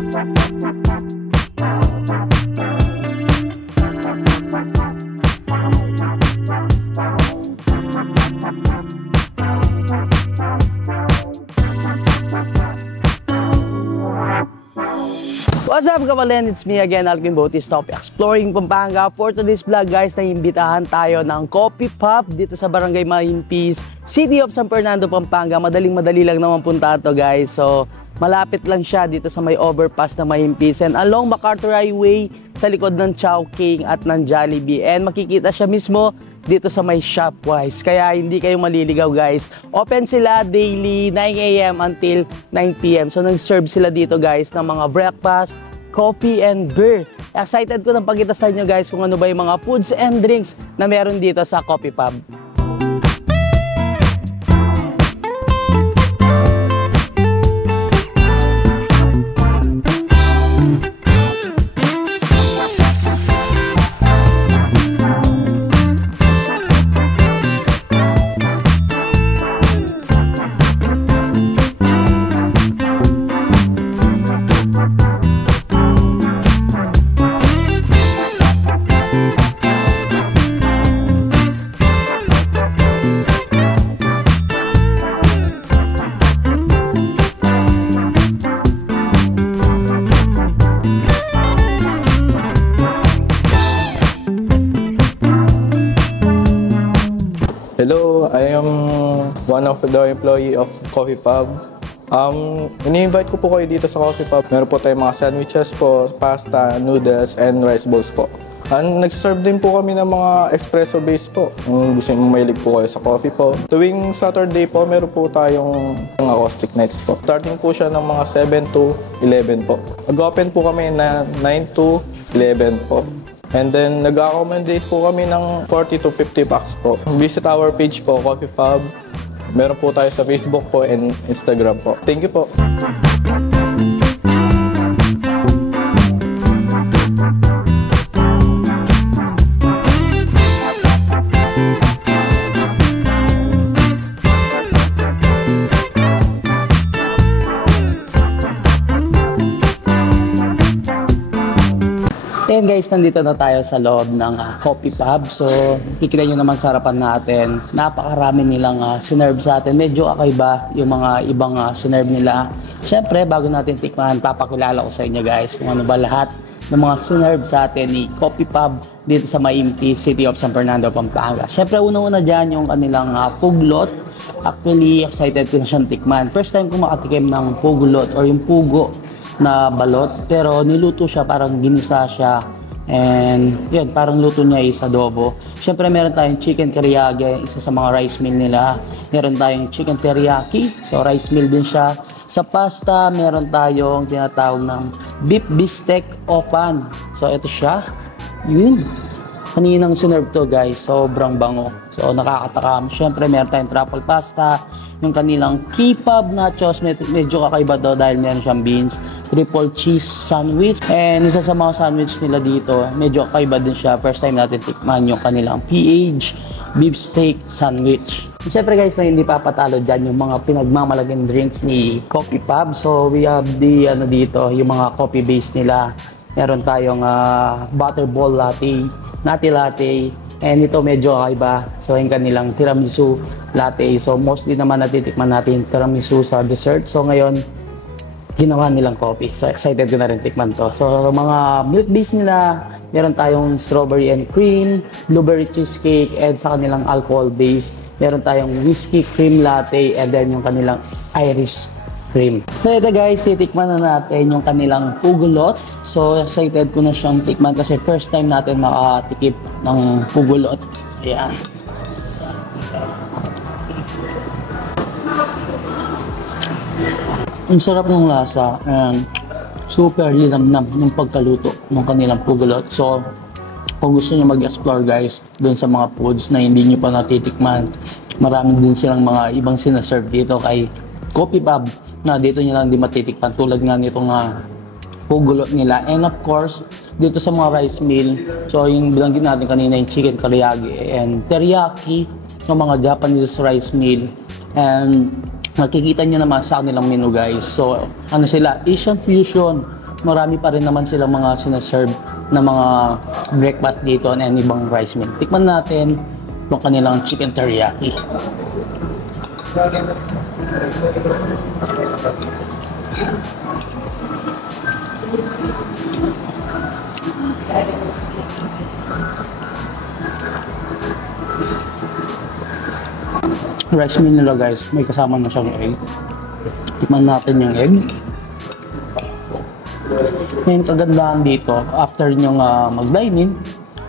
What's up, Kabalen? It's me again, Alvin Bautista of Exploring Pampanga. For today's vlog, guys, naiimbitahan tayo ng Coffee Pub dito sa Barangay Mahimpis, City of San Fernando, Pampanga. Madaling-madali lang naman punta to, guys. So, malapit lang siya dito sa may overpass na Mahimpis and along MacArthur Highway sa likod ng Chowking at ng Jollibee. And makikita siya mismo dito sa may Shopwise. Kaya hindi kayo maliligaw, guys. Open sila daily 9 AM until 9 PM. So, nag-serve sila dito, guys, ng mga breakfast, coffee and beer. Excited ko nang pagkita sa inyo, guys, kung ano ba yung mga foods and drinks na meron dito sa Coffee Pub. Hello, I am one of the employee of Coffee Pub. Ini-invite ko po kayo dito sa Coffee Pub. Meron po tayong mga sandwiches po, pasta, noodles, and rice balls po. Nag-serve din po kami ng mga espresso base po. Kung gusto nyo mahilig po kayo sa coffee po. Tuwing Saturday po, meron po tayong mga acoustic nights po. Starting po siya ng mga 7 to 11 po. Mag-open po kami na 9 to 11 po. And then, nag-accommodate po kami ng 40 to 50 bucks po. Visit our page po, Coffee Pub. Meron po tayo sa Facebook po and Instagram po. Thank you po. Ayan, guys, nandito na tayo sa loob ng Coffee Pub. So, kikita nyo naman sa harapan natin. Napakarami nilang sinerve sa atin. Medyo kakaiba yung mga ibang sinerve nila. Siyempre, bago natin tikman, papakilala ko sa inyo, guys, kung ano ba lahat ng mga sinerve sa atin ni Coffee Pub dito sa Mahimpis, City of San Fernando, Pampanga. Siyempre, unang-una dyan yung kanilang puglot. Actually, excited ko na siyang tikman. First time ko makatikim ng puglot or yung pugo na balot, pero niluto siya, parang ginisa siya, and yun, parang luto niya is adobo. Syempre meron tayong chicken teriyaki, isa sa mga rice meal nila. Meron tayong chicken teriyaki, so rice meal din siya. Sa pasta, meron tayong tinatawag ng beef bistec ofan. So ito siya, yun, kaninang sinerve to, guys, sobrang bango, so nakakatakam. Syempre meron tayong truffle pasta, yung kanilang kebab nachos, medyo kakaiba daw dahil meron siyang beans, triple cheese sandwich, and isa sa mga sandwich nila dito, medyo kakaiba din siya. First time natin tikman yung kanilang PH beef steak sandwich. Siyempre, guys, na hindi papatalo dyan yung mga pinagmamalaging drinks ni Coffee Pub. So we have the dito, yung mga coffee base nila. Meron tayong butterball latte, nutty latte, and ito medyo kakaiba. So yung kanilang tiramisu latte. So mostly naman natitikman natin tiramisu sa dessert. So ngayon, ginawa nilang coffee. So excited ko na rin tikman to. So mga milk base nila, meron tayong strawberry and cream, blueberry cheesecake, and sa kanilang alcohol base, meron tayong whiskey cream latte, and then yung kanilang Irish cream. So ito, guys, titikman na natin yung kanilang pugulot. So excited ko na siyang tikman kasi first time natin makatikip ng pugulot. Ayan. Ang sarap ng lasa, and super linamnam ng pagkaluto ng kanilang pugulot. So kung gusto nyo mag-explore, guys, dun sa mga foods na hindi nyo pa natitikman, marami din silang mga ibang sinaserve dito kay Coffee Pub na dito nyo lang di matitikpan, tulad nga nitong pugulot nila. And of course, dito sa mga rice meal, so yung bilangin natin kanina yung chicken teriyaki and teriyaki, yung mga Japanese rice meal. And makikita nyo naman sa kanilang menu, guys. So ano sila, Asian fusion marami pa rin naman silang mga sinaserve na mga breakfast dito and ibang rice meal. Tikman natin yung kanilang chicken teriyaki. Rice meal nila guys, may kasama na siyang egg. Tikman natin yung egg. Ngayon kagandahan dito, after nyong mag-dine in,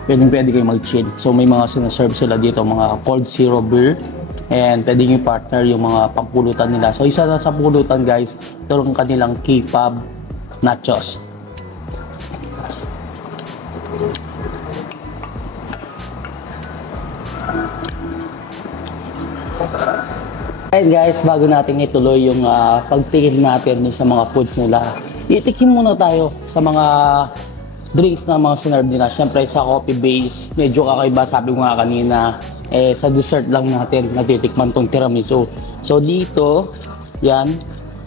pwede kayo mag-chill. So may mga sinaserve sila dito, mga cold zero beer. And pwede nyo partner yung mga pampulutan nila. So isa na sa pulutan guys, ito yung kanilang K-pub nachos. Alright guys, bago natin ituloy yung pagtingin natin sa mga foods nila, itikim muna tayo sa mga drinks na mga sinerve nila. Siyempre sa coffee base, medyo kakaiba, sabi ko nga kanina, sa dessert lang natin natitikman tong tiramisu. So dito, yan,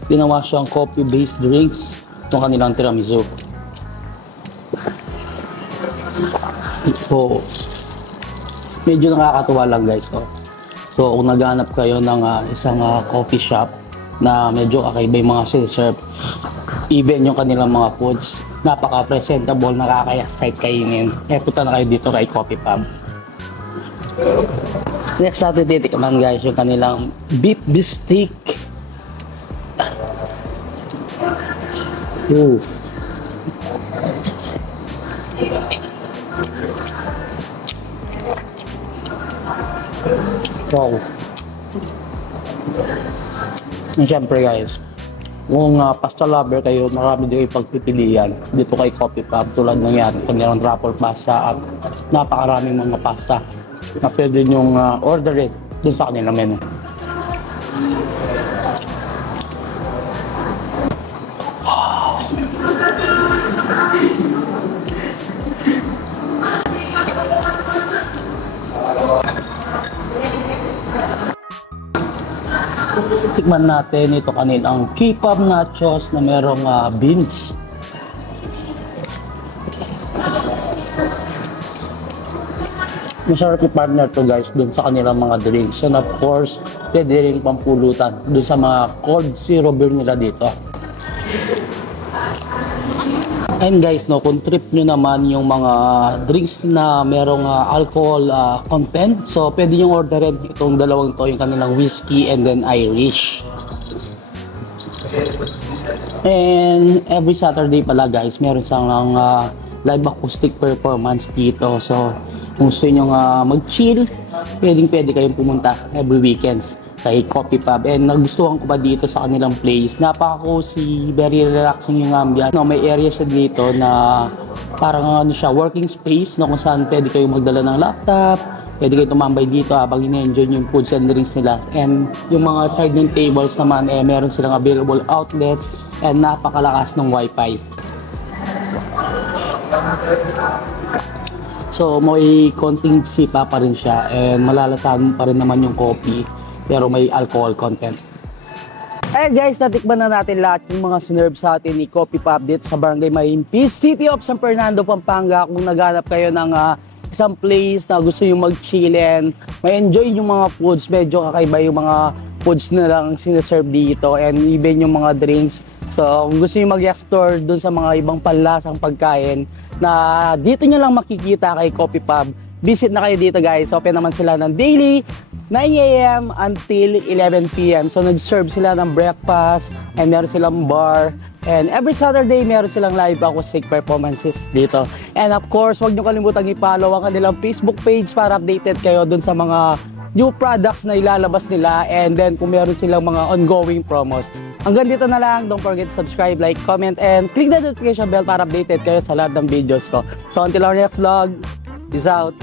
ginawa siyang coffee based drinks itong kanilang tiramisu. So, medyo nakakatuwa lang guys. So kung naghanap kayo ng isang coffee shop na medyo kakaiba yung mga sinaserve, even yung kanilang mga foods, napaka-presentable, nakaka-excite kainin. Punta na kayo dito kay Coffee Pub. Next natin titikman guys, yung kanilang beef beefsteak. Ooh. Wow. And syempre guys, kung pasta lover kayo, marami din kayo pagpipilian dito kay Coffee Pub. Tulad ng yan, kanilang truffle pasta at napakaraming mga pasta na pwede nyong orderin dun sa kanilang menu. Tikman natin ito kanilang K-pub nachos na merong beans. Masarap yung partner to guys dun sa kanilang mga drinks. And of course, pwede rin pampulutan dun sa mga cold zero beer nila dito. And guys, no, kung trip nyo naman yung mga drinks na merong alcohol content, so pwede nyo orderin itong dalawang to, yung kanilang whiskey and then Irish. And every Saturday pala guys, meron silang live acoustic performance dito. So kung gusto nyo mag-chill, pwede kayong pumunta every weekends kay Coffee Pub. And nagustuhan ko pa dito sa kanilang place, napaka-cozy, very relaxing yung ambiance. No, may area siya dito na parang siya, working space, no, kung saan pwede kayong magdala ng laptop, pwede kayong tumambay dito habang ina-enjoy yung foods and drinks nila. And yung mga side ng tables naman, meron silang available outlets and napakalakas ng wifi. So may konting sipa pa rin siya and malalasahan pa rin naman yung coffee, pero may alcohol content. Ayan guys, natikman na natin lahat yung mga sinerve sa atin ni Coffee Pub dito sa Barangay Mahimpis, City of San Fernando, Pampanga. Kung naghanap kayo ng isang place na gusto nyo mag-chill and may enjoy yung mga foods, medyo kakaiba yung mga foods na lang sineserve dito and even yung mga drinks. So kung gusto nyo mag-explore dun sa mga ibang panlasang pagkain na dito nyo lang makikita kay Coffee Pub, visit na kayo dito guys. Open naman sila ng daily 9 AM until 11 PM. So nag-serve sila ng breakfast and meron silang bar. And every Saturday, meron silang live acoustic performances dito. And of course, huwag nyo kalimutang i-follow ang kanilang Facebook page para updated kayo dun sa mga new products na ilalabas nila. And then kung meron silang mga ongoing promos. Hanggang dito na lang. Don't forget to subscribe, like, comment, and click the notification bell para updated kayo sa lahat ng videos ko. So until our next vlog, peace out!